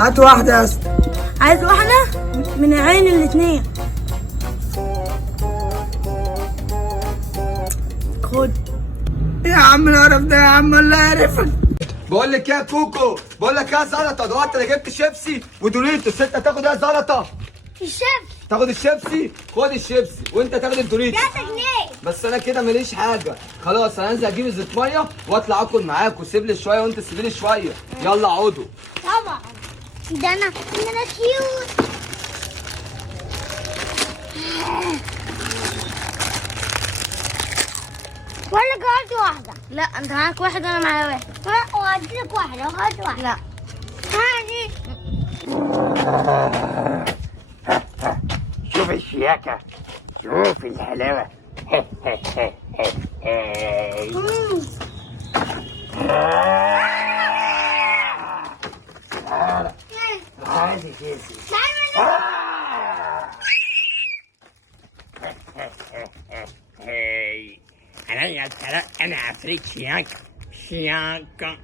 هات واحدة يا اسطى. عايز واحدة من عين الاتنين. خد. يا عم القرف ده يا عم، الله يعرفك. بقول لك يا كوكو، بقول لك يا زلطه، دلوقتي انا جبت شيبسي ودوريتوس، انت تاخد ايه يا زلطه؟ الشيبس تاخد الشيبسي؟ خد الشيبسي وانت تاخد الدوريتوس. 3 جنيه. بس انا كده ماليش حاجه، خلاص انا هنزل اجيب ازازه ميه واطلع اكل معاك، وسيب لي شويه وانت سيب لي شويه. يلا اقعدوا. طبعا. ده انا كيوت. ولا جبت واحدة؟ لا انت معاك واحد وانا معايا واحد. لا وهديلك واحدة وهات واحدة. لا هادي. شوف الشياكة، شوف الحلاوة. عادي كده. انا عفريت شياكة.